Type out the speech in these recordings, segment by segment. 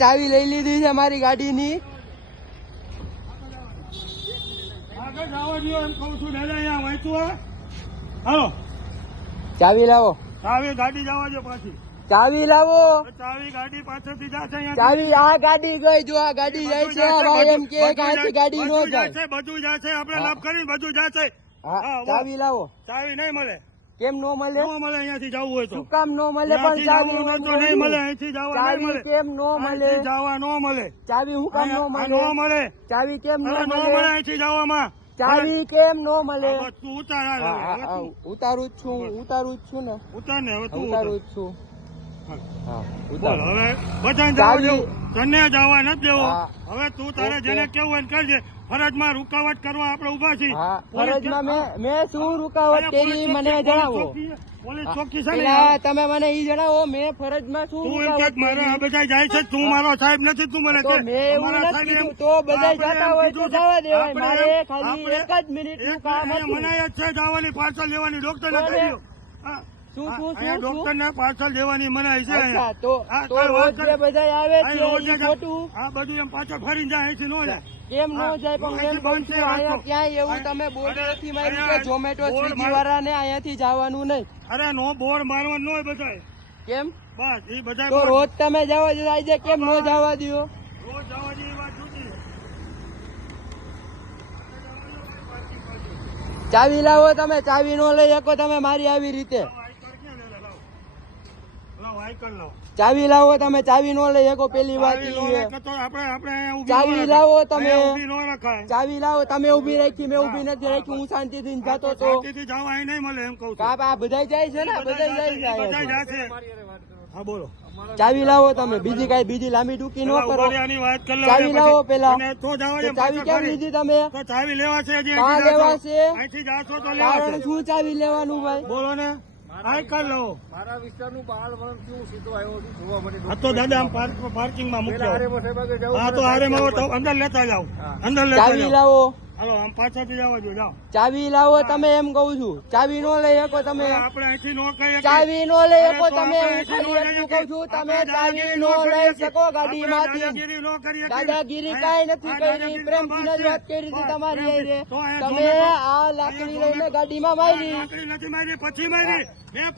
ચાવી લઈ લીધી છે મારી ગાડીની. ચાવી લાવો. ચાવી ગાડી જવા દો પાછી. ચાવી લાવો. ચાવી ગાડી પાછળથી જશે. ચાવી આ ગાડી ગઈ. જો આ ગાડી જાય છે. ભાઈ એમ કે કાંઈથી ગાડી નો જાય. બધું જશે. આપણે લાભ કરી બધું જશે. ચાવી લાવો. ચાવી નહીં મળે. કેમ નો મળે? નો મળે. અહીંયાથી જવું હોય તો શું કામ નો મળે? પણ ચાવી નહીં મળે. અહીંથી જવા નહીં મળે. કેમ નો મળે? જવા નો મળે. ચાવી હું કામ નો મળે? નો મળે. ચાવી કેમ નો મળે? મળે? અહીંથી જવામાં ચાવી કેમ નો મળે? તું ઉતાર. ઉતારું જ છું. ઉતારું જ છું ને. ઉતાર ને. હવે તું ઉતારું જ છું. બોલ હવે બધા જવા દેવું. તને જવા નથી દેવો. હવે તું તારે જેને કેવું હોય કરજે. ફરજમાં રૂકાવટ કરવા આપણે ઉભા છીએ. ફરજમાં મેં શું રૂકાવટ કરી મને જણાવો. પોલીસ ચોકી છે ને. તમે મને ઈ જણાવો. મેં ફરજમાં શું રૂકાવટ મારે આ બધા જાય છે. તું મારો સાહેબ નથી. તું મને તો મેં એવું નથી કીધું. તો બધા જતા હોય તો જવા દેવાય. મારે ખાલી એક જ મિનિટ નું કામ હતું. મનાય જ છે જવાની પાર્સલ લેવાની. ડોક્ટર ને કહી દો. ડોક્ટર ને પાર્સલ લેવાની મનાય છે. તો રોજ જે બધા આવે છે ખોટું. આ બધું એમ પાછળ ફરીને જાય છે. નો જાય. કેમ નો જાય? પણ એમ કહું છું અહીંયા ક્યાંય એવું તમે બોર્ડ નથી માર્યું કે ઝોમેટો સ્વીગી વાળા ને અહીંયાથી જવાનું નહીં. અરે નો બોર્ડ મારવાનું ન હોય બધા. કેમ? બસ એ બધા તો રોજ તમે જવા દો. આજે કેમ નો જવા દો? રોજ જવા દે વાત જુદી. ચાવી લાવો. તમે ચાવી નો લઈ શકો તમે મારી આવી રીતે. ચાવી લાવો. તમે ચાવી નો લઈ શકો. પેલી વાત ચાવી લાવો. તમે ચાવી લાવો. તમે ઉભી રાખી. મેં ઉભી નથી રાખી. હું શાંતિથી જતો તો નહીં મળે એમ કઉ. આ બધા જાય છે ને. બધા જાય છે. હા બોલો. ચાવી લાવો. તમે બીજી લાંબી ટૂંકી ન કરો. ચાવી લાવો પેલા. ચાવી કેમ લીધી તમે? ચાવી લેવા છે. ક્યાં લેવા છે? કારણ શું ચાવી લેવાનું ભાઈ? બોલો ને. મારા વિસ્તારનું પહાડ વળાંક કેવું સીધો આવ્યો જોવા મળે. તો દાદા આમ પાર્કિંગમાં મૂક્યો. હા તો આરે અંદર લેતા જાવ. અંદર લેતા ચાવી લાવો. હાલો આમ પાછળથી જવા દો. જાઓ. ચાવી લાવો. તમે એમ કહું છું. ચાવી નો લઈ શકો તમે. આપણે અહીંથી નો કહીએ. ચાવી નો લઈ શકો તમે. હું ખાલી એટલું કહું છું. તમે ચાવી નો લઈ શકો ગાડીમાંથી. દાદાગીરી કાંઈ નથી કરી. પ્રેમથી જ વાત કરી હતી તમારી હારે. તમે આ લાકડી લઈને ગાડીમાં મારી. નથી મારી. પછી મારી.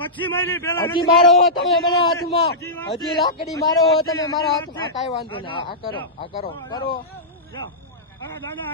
પછી મારી. પેલા હજી મારો હો તમે મને હાથમાં. હજી લાકડી મારો હો તમે મારા હાથમાં. કાંઈ વાંધો નહીં. આ કરો. કરો. દાદા